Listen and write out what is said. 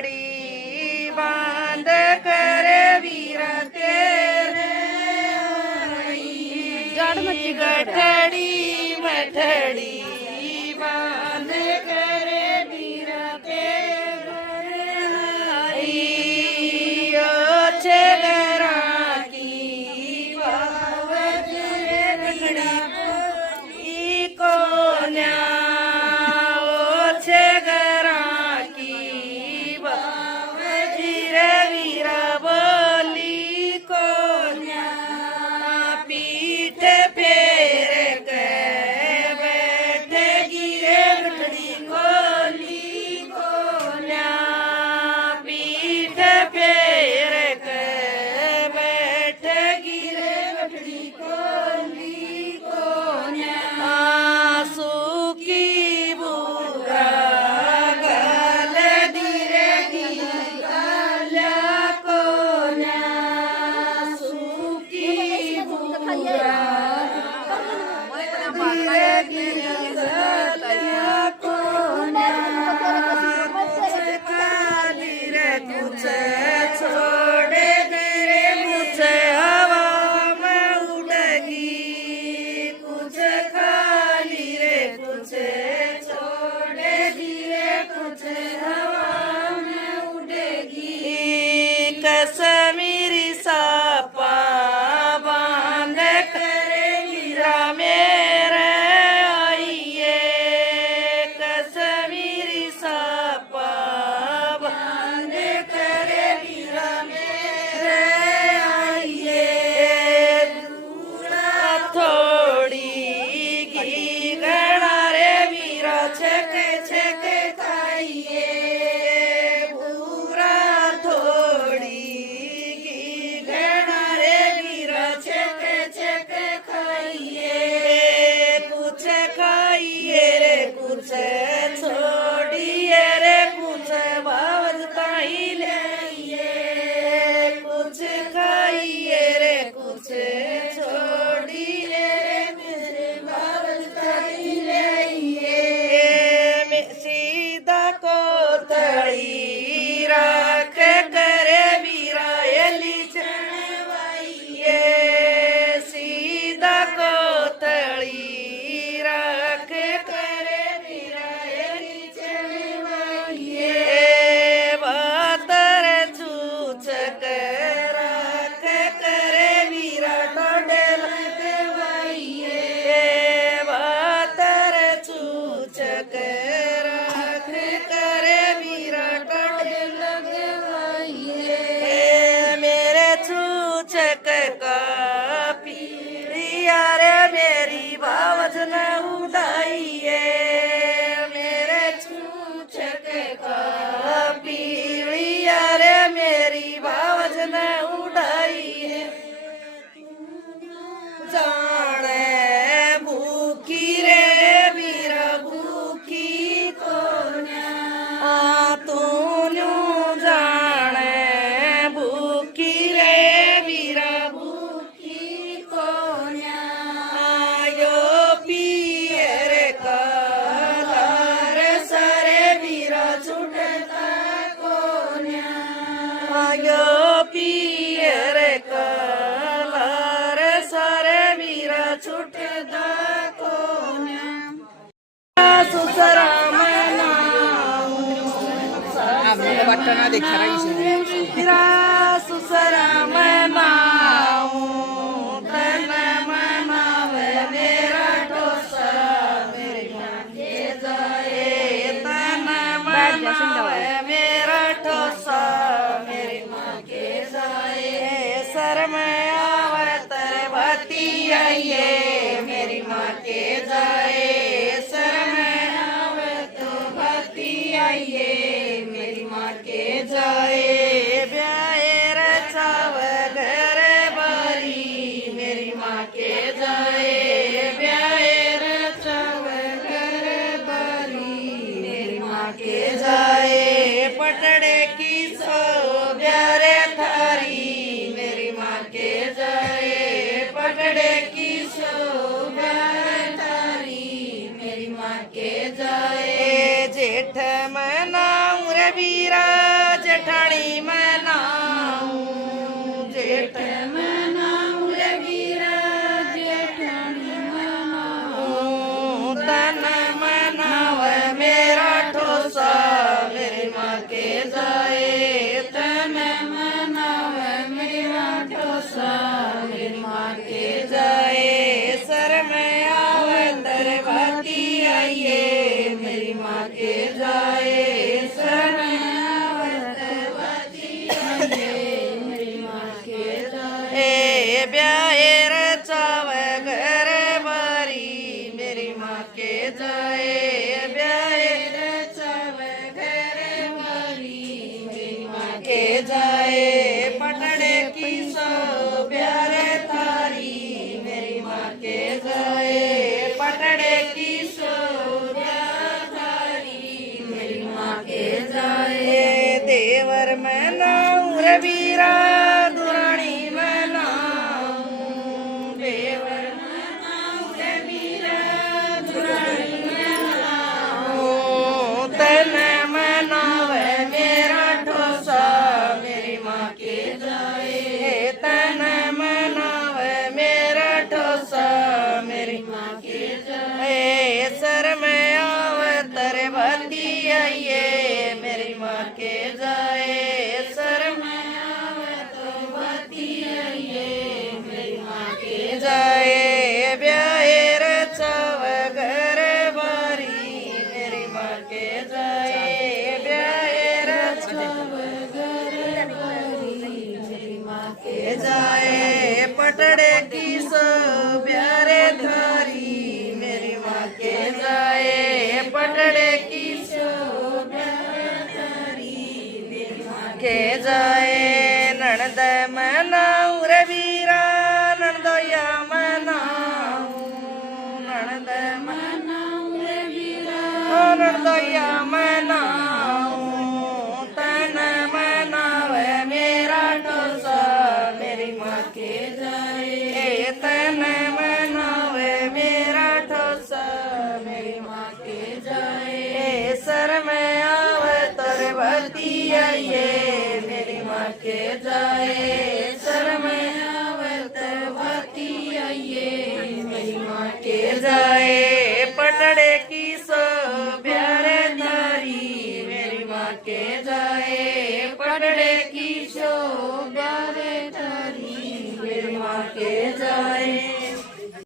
गठड़ी बांध करे वीरा तेरे जड़ मची गठड़ी मठड़ी बांध करे वीरा तेरे छे गरा की बावज गठड़ी को न्या कश्मीरी सापा बांध करे वीरा मेरे आइए कश्मीरी सापा बांध करे वीरा मेरे आइए थोड़ी घी गड़ा रे वीरा छक छक खाइए छोड़िए रे कुछ बावजता ही ले कुछ खाइए रे कुछ छोड़िए मेरे बावजता ही ले सीधा को तड़ी राख करे वीरा एली चढ़वाइए सीधा को तड़ी राख करे बावज न उड़ाइए मेरे छूछक का पीड़िया रे मेरी बावज न उड़ाइए जाने भूखी रे वीरा भूखी को तू जाने भूखी रे वीरा भूखी को पियर कलार सारे वीरा छुटदा कोन्या सुसरा बटना देखा वीरा सुसरा मनाऊ तन मनावे मेरा टोसा मेरी मां के जाए तन मनावे मेरा टोसा शर्म आवे तेरे भती आइए मेरी माँ के जाए शर्म आवे तो भती आइए मेरी माँ के जाए ब्याहे रचाव घर बारी मेरी माँ के जाए ब्याहे रचाव घर बारी मेरी माँ के जाए पटड़े की सो ब्यारे थारी पकड़े की शोभा तारी मेरी माँ के जाए जेठ मनाऊं रे वीरा देवर मैं नाऊं रे वीरा दुरानी मैं नाऊं देवर मैं नाऊं रे वीरा दुरानी मैं नाऊं तन मैं नावे मेरा ठोसा मेरी माँ के जाए तन मैं नावे मेरा ठोसा मेरी माँ के जाए सर में आवे तेरे भती आइए मेरी माँ के जाए सर में आवे तो भती आइए मेरी माँ के जाए ब्याहे रचाव घर बारी मेरी माँ के जाए ब्याहे रचाव घर बारी मेरी माँ के जाए पटड़े की सो प्यारे धारी मेरी माँ के जाए पटड़े की सो प्यारे धारी मेरी माँ के जाए नणद मनाऊं रे वीरा नणदया मनाऊं नणद मनाऊं रे वीरा नणदया मनाऊं तन मनावे मेरा ठोसा मेरी माँ के जाए तन मनावे मेरा ठोसा मेरी माँ के जाए सर में आवे तोरे भती आइए मेरी माँ के जाए सर में आवे तोरे भती आइए मेरी माँ के जाए पटड़े की